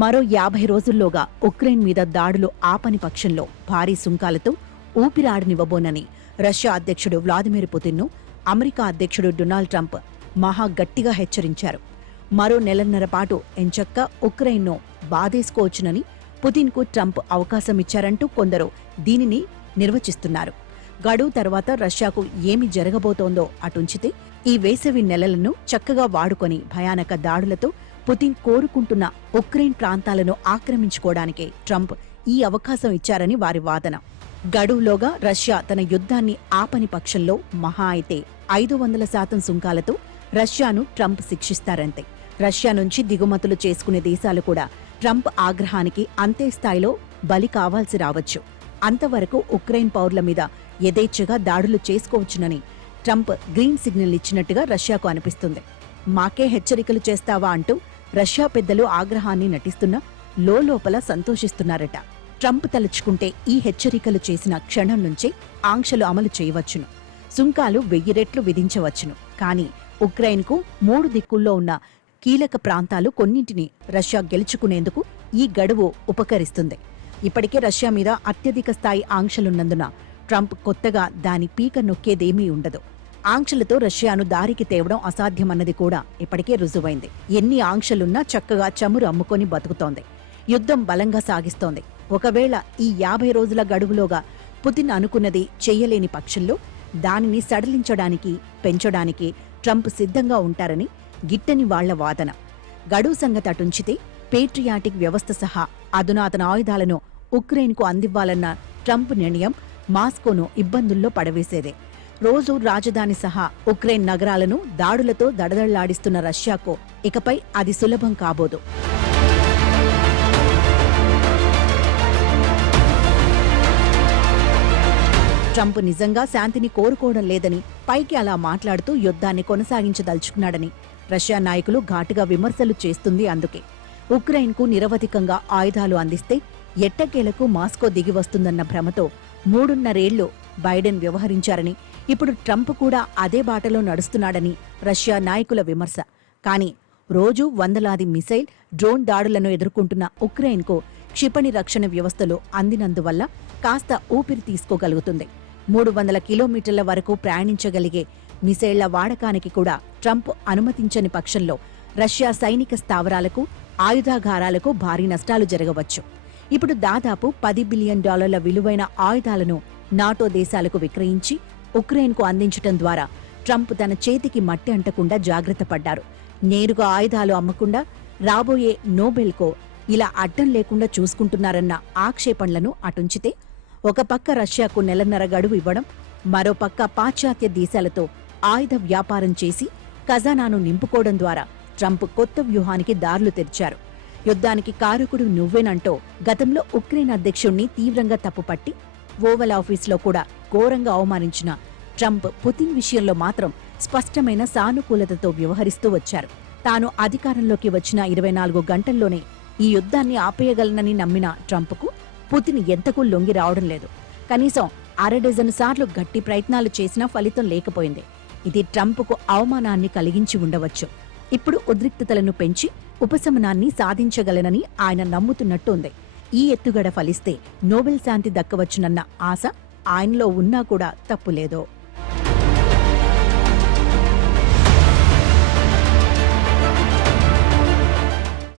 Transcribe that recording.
మరో 50 రోజుల్లోగా ఉక్రెయిన్ మీద దాడులు ఆపని పక్షంలో భారీ సుంకాలతో ఊపిరాడనివ్వబోనని రష్యా అధ్యక్షుడు వ్లాదిమిర్ పుతిన్ను అమెరికా అధ్యక్షుడు డొనాల్డ్ ట్రంప్ మహా గట్టిగా హెచ్చరించారు. మరో నెలన్నర పాటు ఎంచక్క ఉక్రెయిన్ను బాధేసుకోవచ్చునని పుతిన్కు ట్రంప్ అవకాశమిచ్చారంటూ కొందరు దీనిని నిర్వచిస్తున్నారు. గడువు తర్వాత రష్యాకు ఏమి జరగబోతోందో అటుంచితే ఈ వేసవి నెలలను చక్కగా వాడుకొని భయానక దాడులతో పుతిన్ కోరుకుంటున్న ఉక్రెయిన్ ప్రాంతాలను ఆక్రమించుకోవడానికే ట్రంప్ ఈ అవకాశం ఇచ్చారని వారి వాదన. గడువులోగా రష్యా తన యుద్ధాన్ని ఆపని పక్షంలో మహా అయితే 500% సుంకాలతో రష్యాను ట్రంప్ శిక్షిస్తారంతే. రష్యా నుంచి దిగుమతులు చేసుకునే దేశాలు కూడా ట్రంప్ ఆగ్రహానికి అంతే స్థాయిలో బలి కావాల్సి రావచ్చు. అంతవరకు ఉక్రెయిన్ పౌరుల మీద యథేచ్ఛగా దాడులు చేసుకోవచ్చునని ట్రంప్ గ్రీన్ సిగ్నల్ ఇచ్చినట్టుగా రష్యాకు అనిపిస్తుంది. మాకే హెచ్చరికలు చేస్తావా అంటూ రష్యా పెద్దలు ఆగ్రహాన్ని నటిస్తున్నా లోపల సంతోషిస్తున్నారట. ట్రంప్ తలుచుకుంటే ఈ హెచ్చరికలు చేసిన క్షణం నుంచే ఆంక్షలు అమలు చేయవచ్చును, సుంకాలు 1000 రెట్లు విధించవచ్చును. కానీ ఉక్రెయిన్కు 3 దిక్కుల్లో ఉన్న కీలక ప్రాంతాలు కొన్నింటిని రష్యా గెలుచుకునేందుకు ఈ గడువు ఉపకరిస్తుంది. ఇప్పటికే రష్యా మీద అత్యధిక స్థాయి ఆంక్షలున్నందున ట్రంప్ కొత్తగా దాని పీక నొక్కేదేమీ ఉండదు. ఆంక్షలతో రష్యాను దారికి తేవడం అసాధ్యమన్నది కూడా ఇప్పటికే రుజువైంది. ఎన్ని ఆంక్షలున్నా చక్కగా చమురు అమ్ముకొని బతుకుతోంది. యుద్ధం బలంగా సాగిస్తోంది. ఒకవేళ ఈ 50 రోజుల గడువులోగా పుతిన్ అనుకున్నది చెయ్యలేని పక్షంలో దానిని సడలించడానికి, పెంచడానికి ట్రంప్ సిద్ధంగా ఉంటారని గిట్టని వాళ్ల వాదన. గడువు సంగతి అటుంచితే పేట్రియాటిక్ వ్యవస్థ సహా అధునాతన ఆయుధాలను ఉక్రెయిన్కు అందివ్వాలన్న ట్రంప్ నిర్ణయం మాస్కోను ఇబ్బందుల్లో పడవేసేదే. రోజూ రాజధాని సహా ఉక్రెయిన్ నగరాలను దాడులతో దడదళ్లాడిస్తున్న రష్యాకు ఇకపై అది సులభం కాబోదు. ట్రంప్ నిజంగా శాంతిని కోరుకోవడం లేదని, పైకి అలా మాట్లాడుతూ యుద్ధాన్ని కొనసాగించదలుచుకున్నాడని రష్యా నాయకులు ఘాటుగా విమర్శలు చేస్తుంది. అందుకే ఉక్రెయిన్కు నిరవధికంగా ఆయుధాలు అందిస్తే ఎట్టకేలకు మాస్కో దిగివస్తుందన్న భ్రమతో 3.5 ఏళ్లు బైడెన్ వ్యవహరించారని, ఇప్పుడు ట్రంప్ కూడా అదే బాటలో నడుస్తున్నాడని రష్యా నాయకుల విమర్శ. కానీ రోజూ వందలాది మిసైల్, డ్రోన్ దాడులను ఎదుర్కొంటున్న ఉక్రెయిన్కు క్షిపణి రక్షణ వ్యవస్థలు అందినందువల్ల కాస్త ఊపిరి తీసుకోగలుగుతుంది. 300 కిలోమీటర్ల వరకు ప్రయాణించగలిగే మిసైళ్ల వాడకానికి కూడా ట్రంప్ అనుమతించని పక్షంలో రష్యా సైనిక స్థావరాలకు, ఆయుధాగారాలకు భారీ నష్టాలు జరగవచ్చు. ఇప్పుడు దాదాపు $10 బిలియన్ విలువైన ఆయుధాలను నాటో దేశాలకు విక్రయించి ఉక్రెయిన్కు అందించటం ద్వారా ట్రంప్ తన చేతికి మట్టి అంటకుండా జాగ్రత్త పడ్డారు. నేరుగా ఆయుధాలు అమ్మకుండా రాబోయే నోబెల్కో ఇలా అడ్డం లేకుండా చూసుకుంటున్నారన్న ఆక్షేపణలను అటుంచితే, ఒక పక్క రష్యాకు నెలన్నర గడువు ఇవ్వడం, మరోపక్క పాశ్చాత్య దేశాలతో ఆయుధ వ్యాపారం చేసి ఖజానాను నింపుకోవడం ద్వారా ట్రంప్ కొత్త వ్యూహానికి దారులు తెరిచారు. యుద్ధానికి కారకుడు నువ్వేనంటూ గతంలో ఉక్రెయిన్ అధ్యక్షుణ్ణి తీవ్రంగా తప్పుపట్టి ఓవల్ ఆఫీసులో కూడా ఘోరంగా అవమానించిన ట్రంప్ పుతిన్ విషయంలో మాత్రం స్పష్టమైన సానుకూలతతో వ్యవహరిస్తూ వచ్చారు. తాను అధికారంలోకి వచ్చిన 24 గంటల్లోనే ఈ యుద్ధాన్ని ఆపేయగలనని నమ్మిన ట్రంప్కు పుతిన్ ఎంతకు లొంగి రావడం లేదు. కనీసం 6 డజను సార్లు గట్టి ప్రయత్నాలు చేసినా ఫలితం లేకపోయింది. ఇది ట్రంప్కు అవమానాన్ని కలిగించి ఉండవచ్చు. ఇప్పుడు ఉద్రిక్తతలను పెంచి ఉపశమనాన్ని సాధించగలనని ఆయన నమ్ముతున్నట్టుంది. ఈ ఎత్తుగడ ఫలిస్తే నోబెల్ శాంతి దక్కవచ్చునన్న ఆశ ఆయనలో ఉన్నా కూడా తప్పులేదో.